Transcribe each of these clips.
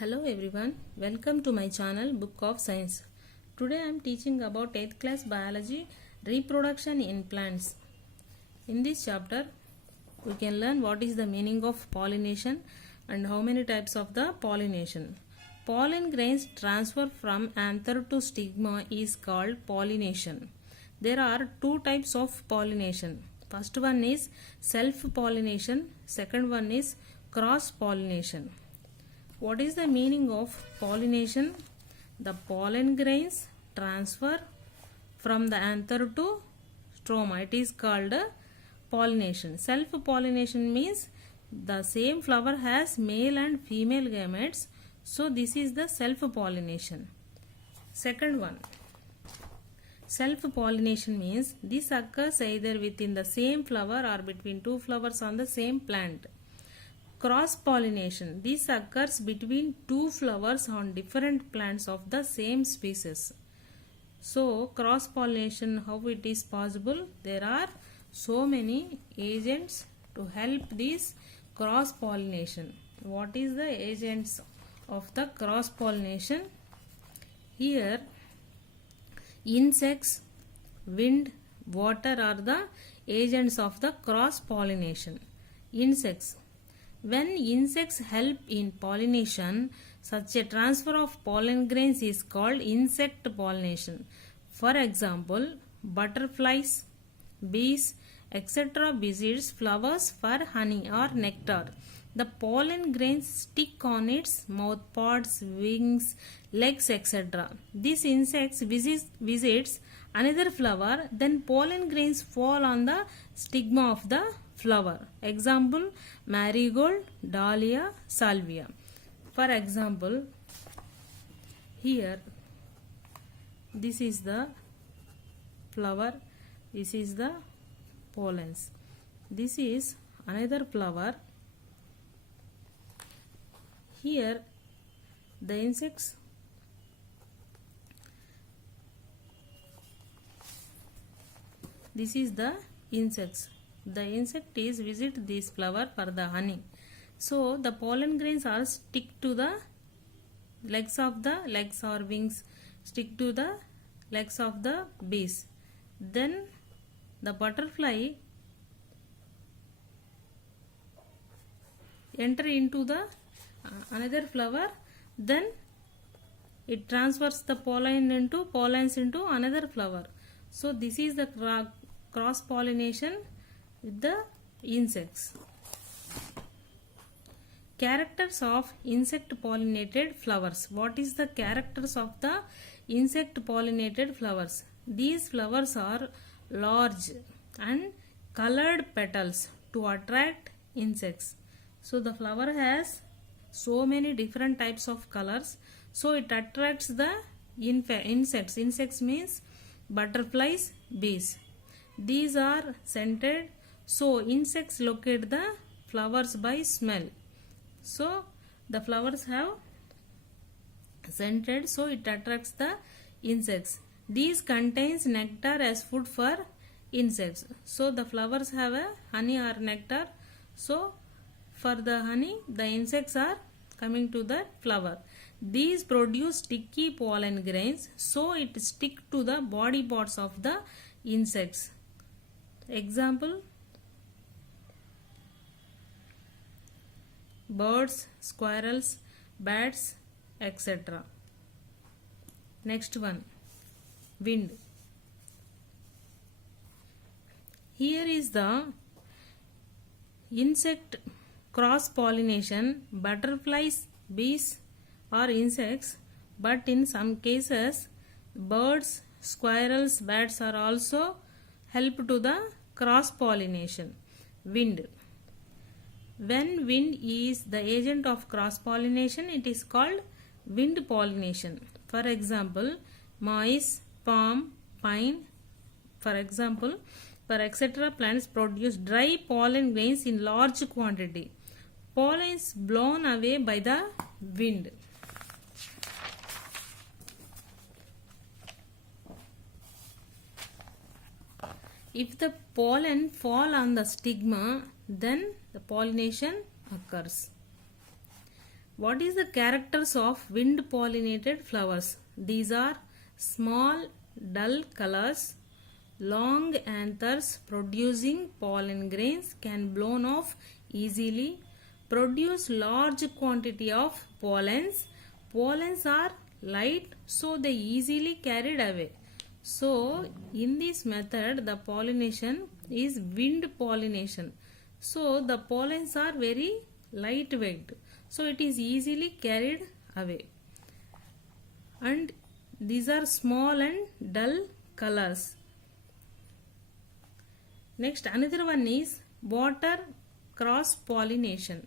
Hello everyone, welcome to my channel Book of Science. Today I am teaching about 8th class biology reproduction in plants. In this chapter we can learn what is the meaning of pollination and how many types of the pollination. Pollen grains transfer from anther to stigma is called pollination. There are two types of pollination. First one is self-pollination, second one is cross-pollination. What is the meaning of pollination? The pollen grains transfer from the anther to stroma. It is called pollination. Self-pollination means the same flower has male and female gametes. So this is the self-pollination. Second one, self-pollination means this occurs either within the same flower or between two flowers on the same plant. Cross-pollination. This occurs between two flowers on different plants of the same species. So, cross-pollination, how it is possible? There are so many agents to help this cross-pollination. What is the agents of the cross-pollination? Here, insects, wind, water are the agents of the cross-pollination. Insects. When insects help in pollination, such a transfer of pollen grains is called insect pollination. For example, butterflies, bees, etc. visits flowers for honey or nectar. The pollen grains stick on its mouth parts, wings, legs, etc. This insect visits another flower, then pollen grains fall on the stigma of the flower. Example, marigold, dahlia, salvia. For example, here this is the flower, this is the pollens. This is another flower. Here the insects, this is the insects. The insect is visit this flower for the honey. So the pollen grains are stick to the legs or wings, stick to the legs of the bees. Then the butterfly enter into the another flower, then it transfers the pollens into another flower. So this is the cross pollination with the insects. Characters of insect pollinated flowers. What is the characters of the insect pollinated flowers? These flowers are large and colored petals to attract insects. So the flower has so many different types of colors, so it attracts the insects. Insects means butterflies, bees. These are scented, so insects locate the flowers by smell. So the flowers have scented, so it attracts the insects. These contains nectar as food for insects. So the flowers have a honey or nectar. So for the honey, the insects are coming to the flower. These produce sticky pollen grains, so it stick to the body parts of the insects. Example, birds, squirrels, bats, etc. Next one, wind. Here is the insect cross pollination. Butterflies, bees are insects, but in some cases birds, squirrels, bats are also help to the cross pollination. Wind. When wind is the agent of cross pollination, it is called wind pollination. For example, maize, palm, pine, for example, for etc. plants produce dry pollen grains in large quantity. Pollen is blown away by the wind. If the pollen fall on the stigma, then the pollination occurs. What is the characters of wind pollinated flowers? These are small, dull colors, long anthers producing pollen grains can blown off easily, produce large quantity of pollens. Pollens are light, so they easily carried away. So in this method the pollination is wind pollination. So the pollens are very lightweight, so it is easily carried away, and these are small and dull colors. Next, another one is water cross pollination.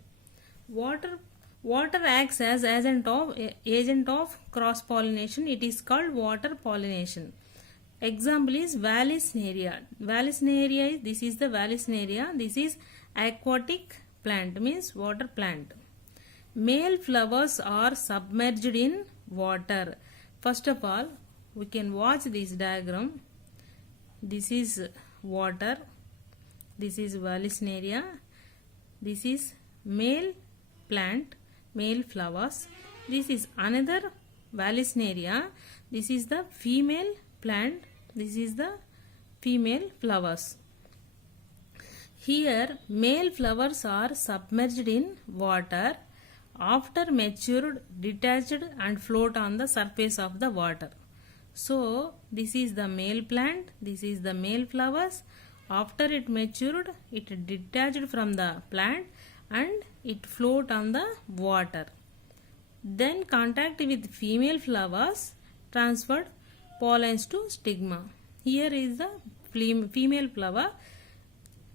Water acts as agent of cross pollination. It is called water pollination. Example is Vallisneria. Vallisneria, this is the Vallisneria. This is aquatic plant, means water plant. Male flowers are submerged in water. First of all, we can watch this diagram. This is water. This is Vallisneria. This is male plant, male flowers. This is another Vallisneria. This is the female plant. This is the female flowers. Here male flowers are submerged in water. After matured, detached and float on the surface of the water. So this is the male plant. This is the male flowers. After it matured, it detached from the plant and it float on the water. Then contact with female flowers transferred pollens to stigma. Here is the female flower.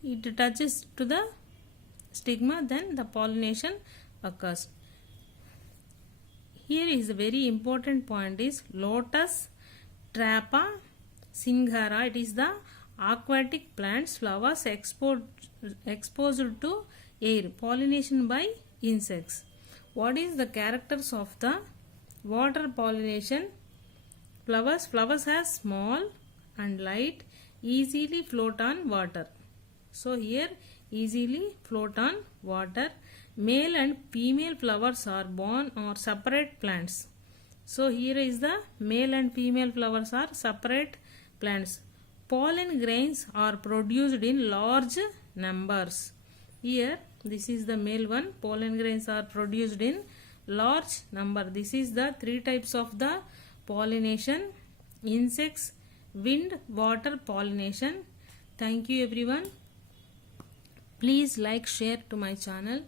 It touches to the stigma, then the pollination occurs. Here is a very important point is Lotus trapa singara. It is the aquatic plants flowers exposed to air, pollination by insects. What is the characters of the water pollination? Flowers have small and light, easily float on water. So here easily float on water. Male and female flowers are born or separate plants. So here is the male and female flowers are separate plants. Pollen grains are produced in large numbers. Here this is the male one. Pollen grains are produced in large number. This is the three types of the pollination: insects, wind, water pollination. Thank you everyone. Please like, share to my channel.